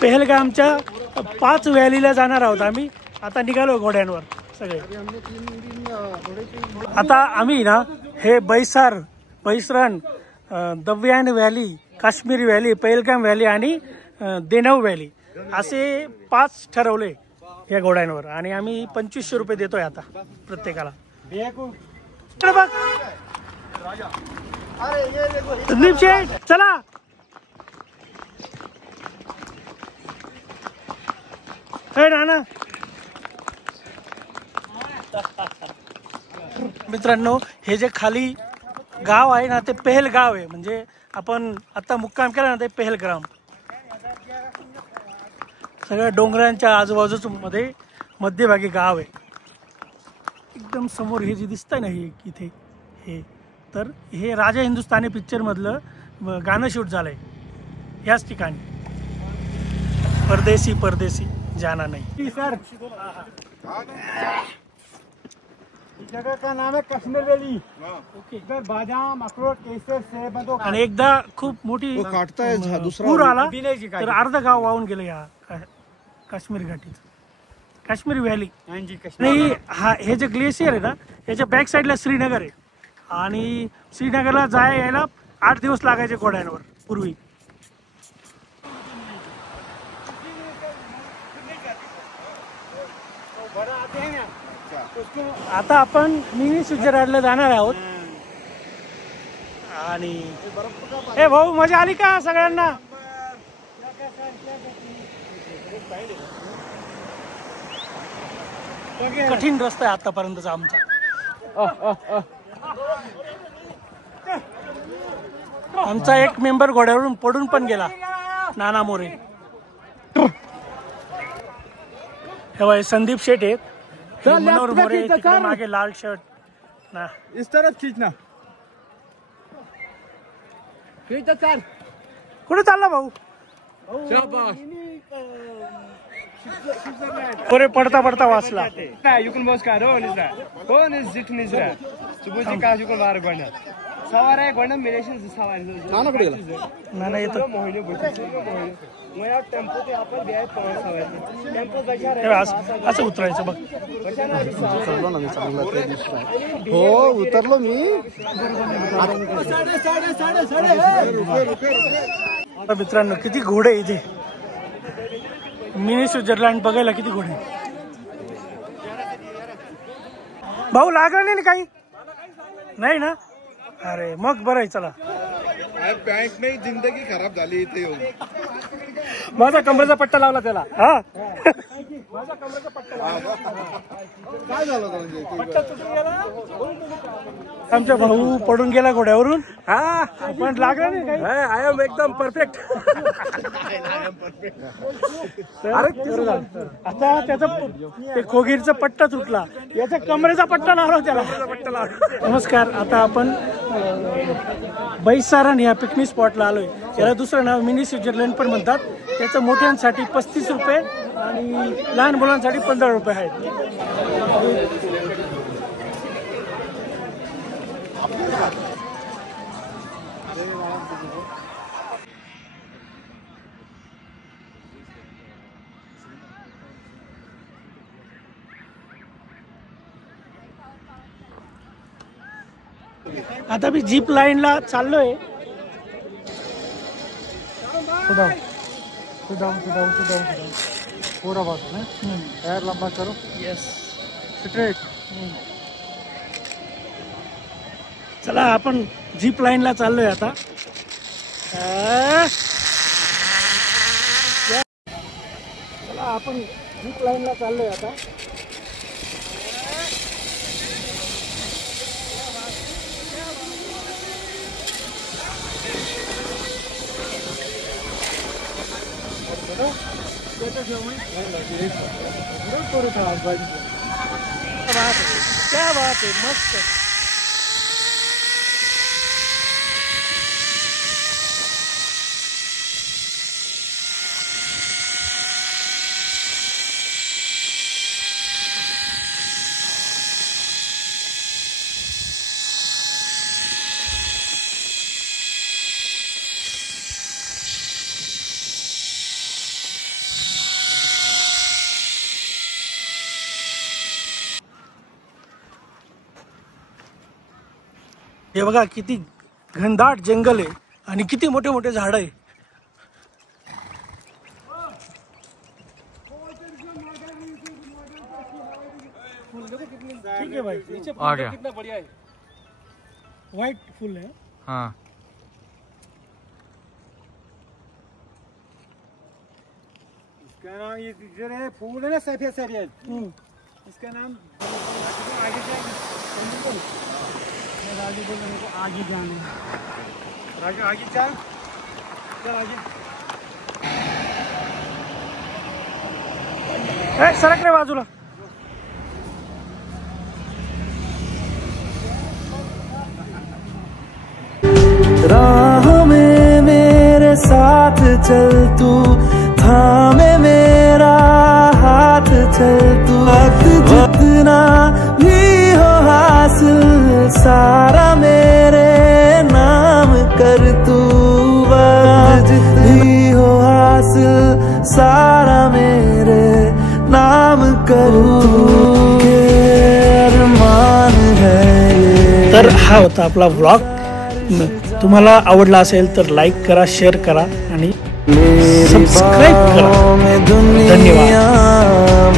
पेहलगामच्या 5 व्हॅलीला जाणार आहोत आम्ही. आता निघालो घोड्यांवर सगळे. आता आम्ही ना हे बैसरण, दव्यान valley, Kashmir valley, Pahalgam valley आणि देनव व्हॅली असे 5 ठरवले या घोड्यांवर. आणि आम्ही 2500 रुपये देतोय आता प्रत्येकाला. संदीप शेठ चला. नाना मित्रांनो, हे जे खाली गाव आहे ना ते पेहलगाव आहे. म्हणजे आपण आता मुक्काम केला ना ते पेहलगाम. सगळ्या डोंगरांच्या आजूबाजूच मध्ये मध्यभागी गाव आहे. एकदम समोर हे जे दिसतंय ना हे इथे हे, तर हे राजा हिंदुस्थानी पिक्चर मधलं गाणं शूट झालंय याच ठिकाणी. परदेसी परदेसी जाना नहीं. सर जगह का नाम है काश्मीर वैली. इधर बादाम, अखरोट, केसर, सेब. आणि एकदा खूप मोठी पूर आला तर अर्ध गाव वाहून गेलं या काश्मीर घाटीत. काश्मीर व्हॅली. आणि हा हे जे ग्लेशियर आहे ना याच्या बॅक साईडला श्रीनगर आहे. आणि श्रीनगरला यायला 8 दिवस लागायचे घोड्यांवर पूर्वी. आता आपण मिनी स्वित्झर्लंडला जाणार आहोत. आणि हे भाऊ मजा आली का सगळ्यांना? कठीण रस्ता आहे आतापर्यंतचा आमचा. आमचा एक मेंबर घोड्यावरून पडून पण गेला, नाना मोरे. हे संदीप शेठ आहेत, मनोहर मोरे तिकडे मागे लाल शर्ट ना. इस तरफ खींचना. कुठे चालला भाऊ? मोरे पडता पडता वाचला. युकुन बसकार हो निजरा कोण इज जिट निजरा सुबुजी का युकुन मार गण सवार आहे गण मिलेशन सवार नाना कडे गेला. नाना येतो मोहिले मोहिले मोया टेम्पो ते आपण बे सवार टेम्पो बजार असं उतरायचं बघ. उतरलो ना मी चांगला. हो उतरलो मी. मित्रांनो किती घोडे इथे. मिनी स्वित्झर्लंड बघायला किती घोडे. भाऊ लागलं नाही काही? नाही ना. अरे मग बरं आहे. चला. बँक नाही जिंदगी खराब झाली इथे येऊन. माझा कमरेचा पट्टा लावला त्याला. हा माझा कमरेचा पट्टा काय झालं म्हणजे पट्टा तुटून गेला. आमचा भाऊ पडून गेला घोड्यावरून. हा पण लागला नाही काही. आय एम एकदम परफेक्ट. आता त्याचा ते खोगीरचा पट्टा तुटला, याचा कमरेचा पट्टा लावला त्याला. नमस्कार. आता आपण बैसारण या पिकनिक स्पॉटला आलोय. याला दुसरं नाव मिनी स्वित्झर्लंड पण म्हणतात. त्याचं मोठ्यांसाठी 35 रुपये आणि लहान मुलांसाठी 15 रुपये आहेत. आता मी जीप लाईनला चाललोय. पूरा बात है पैर लंबा करो. Yes straight. चला आपण जीप लाईनला चाललोय आता. चला आपण जीप लाईनला चाललोय आता. क्या बात है मस्त. हे बघा किती घनदाट जंगल आहे आणि किती मोठे मोठे झाड आहे. ठीक है भाई, नीचे आ गया. कितना बढ़िया है, व्हाइट फूल है. हाँ इसका नाम ये जो है फूल है ना सफेद सफेद, इसका नाम आगे राजू बोल रहे को आगे जाना. राजू आगे चल आगे. सरक रे बाजूला. राह में मेरे साथ चल तू, थामे मेरा हाथ चल तू. वक्त जितना भी हो हासिल सारा मेरे नाम कर तू. वक्त भी हो हासिल सारा मेरे नाम कर तू. अरमान है ये. तर हा होता आपला व्लॉग. तुम्हाला आवडला असेल तर लाईक करा, शेअर करा आणि सबस्क्राईब करा. धन्यवाद.